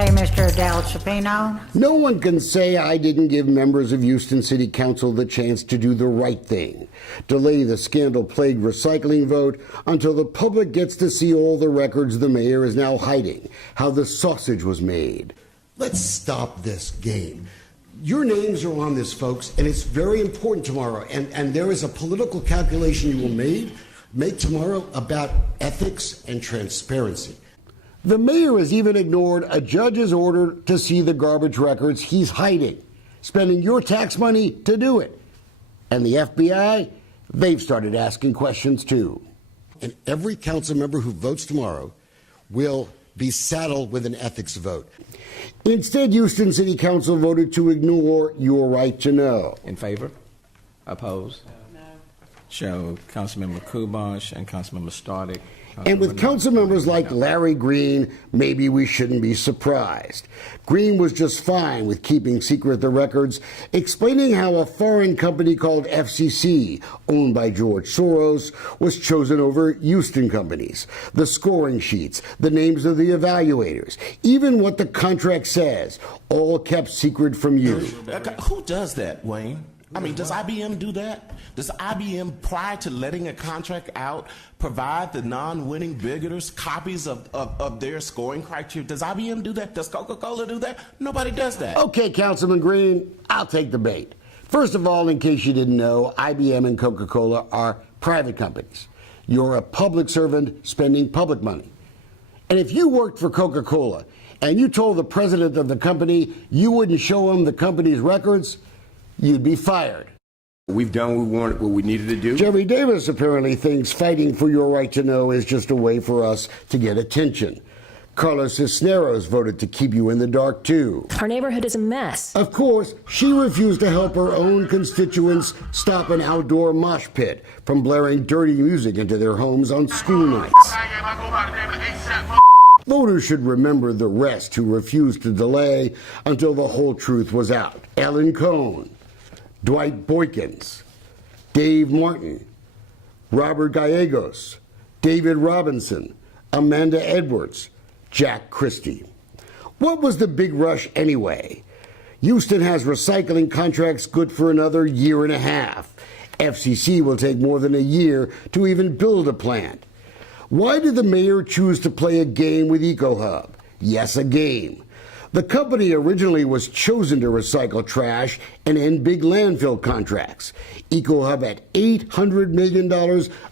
Hey, Mr. Del Chipino. No one can say I didn't give members of Houston City Council the chance to do the right thing. Delay the scandal-plagued recycling vote until the public gets to see all the records the mayor is now hiding, how the sausage was made. Let's stop this game. Your names are on this, folks, and it's very important tomorrow. And there is a political calculation you will make tomorrow about ethics and transparency. The mayor has even ignored a judge's order to see the garbage records he's hiding, spending your tax money to do it. And the FBI, they've started asking questions too. And every council member who votes tomorrow will be saddled with an ethics vote. Instead, Houston City Council voted to ignore your right to know. In favor? Opposed? No. Show Councilmember Kubosh and Councilmember Stardick. And with council members like Larry Green, maybe we shouldn't be surprised. Green was just fine with keeping secret the records, explaining how a foreign company called FCC, owned by George Soros, was chosen over Houston companies. The scoring sheets, the names of the evaluators, even what the contract says, all kept secret from you. Who does that, Wayne? I mean, does IBM do that? Does IBM, prior to letting a contract out, provide the non-winning bidders copies of their scoring criteria? Does IBM do that? Does Coca-Cola do that? Nobody does that. Okay, Councilman Green, I'll take the bait. First of all, in case you didn't know, IBM and Coca-Cola are private companies. You're a public servant spending public money. And if you worked for Coca-Cola and you told the president of the company you wouldn't show him the company's records, you'd be fired. We've done what we needed to do. Jerry Davis apparently thinks fighting for your right to know is just a way for us to get attention. Carlos Cisneros voted to keep you in the dark, too. Our neighborhood is a mess. Of course, she refused to help her own constituents stop an outdoor mosh pit from blaring dirty music into their homes on school nights. Voters should remember the rest who refused to delay until the whole truth was out. Ellen Cohn, Dwight Boykins, Dave Martin, Robert Gallegos, David Robinson, Amanda Edwards, Jack Christie. What was the big rush anyway? Houston has recycling contracts good for another year and a half. FCC will take more than a year to even build a plant. Why did the mayor choose to play a game with EcoHub? Yes, a game. The company originally was chosen to recycle trash and end big landfill contracts. EcoHub had $800 million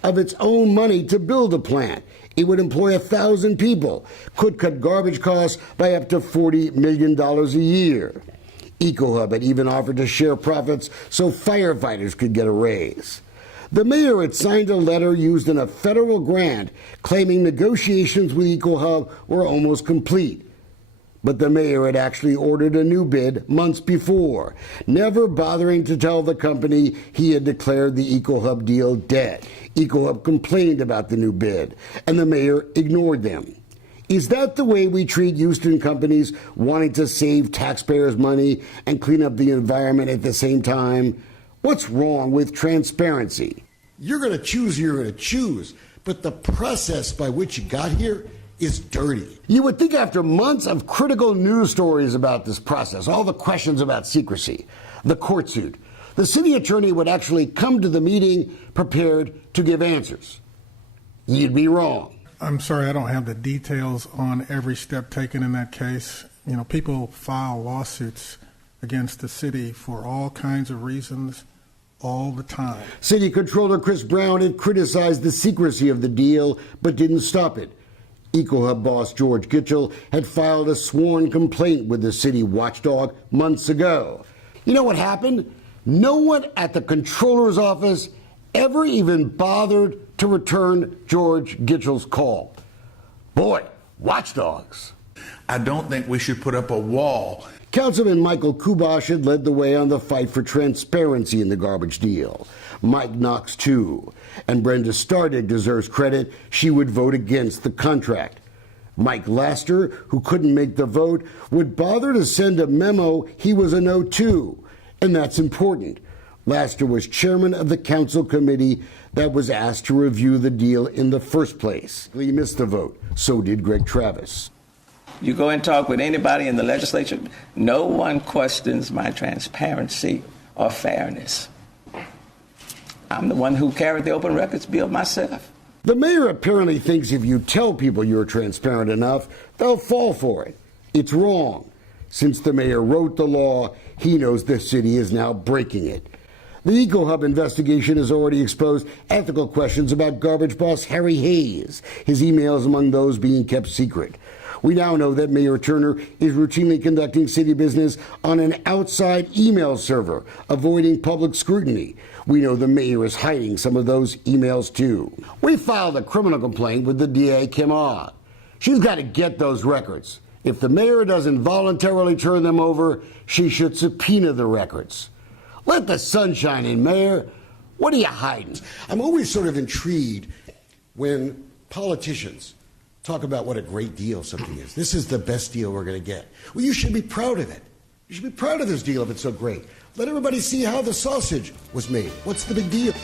of its own money to build a plant. It would employ 1,000 people, could cut garbage costs by up to $40 million a year. EcoHub had even offered to share profits so firefighters could get a raise. The mayor had signed a letter used in a federal grant claiming negotiations with EcoHub were almost complete. But the mayor had actually ordered a new bid months before, never bothering to tell the company he had declared the EcoHub deal dead. EcoHub complained about the new bid, and the mayor ignored them. Is that the way we treat Houston companies wanting to save taxpayers' money and clean up the environment at the same time? What's wrong with transparency? You're going to choose who you're going to choose, but the process by which you got here is dirty. You would think after months of critical news stories about this process, all the questions about secrecy, the court suit, the city attorney would actually come to the meeting prepared to give answers. You'd be wrong. I'm sorry, I don't have the details on every step taken in that case. You know, people file lawsuits against the city for all kinds of reasons all the time. City Controller Chris Brown had criticized the secrecy of the deal, but didn't stop it. EcoHub boss George Gitchell had filed a sworn complaint with the city watchdog months ago. You know what happened? No one at the controller's office ever even bothered to return George Gitchell's call. Boy, watchdogs. I don't think we should put up a wall. Councilman Michael Kubosh had led the way on the fight for transparency in the garbage deal. Mike Knox, too. And Brenda Stardick deserves credit. She would vote against the contract. Mike Laster, who couldn't make the vote, would bother to send a memo he was a no too. And that's important. Laster was chairman of the council committee that was asked to review the deal in the first place. He missed the vote. So did Greg Travis. You go and talk with anybody in the legislature, no one questions my transparency or fairness. I'm the one who carried the open records bill myself. The mayor apparently thinks if you tell people you're transparent enough, they'll fall for it. It's wrong. Since the mayor wrote the law, he knows the city is now breaking it. The EcoHub investigation has already exposed ethical questions about garbage boss Harry Hayes, his emails among those being kept secret. We now know that Mayor Turner is routinely conducting city business on an outside email server, avoiding public scrutiny. We know the mayor is hiding some of those emails too. We filed a criminal complaint with the DA, Kim Ogg. She's got to get those records. If the mayor doesn't voluntarily turn them over, she should subpoena the records. Let the sun shine in, Mayor. What are you hiding? I'm always sort of intrigued when politicians talk about what a great deal something is. This is the best deal we're going to get. Well, you should be proud of it. You should be proud of this deal if it's so great. Let everybody see how the sausage was made. What's the big deal?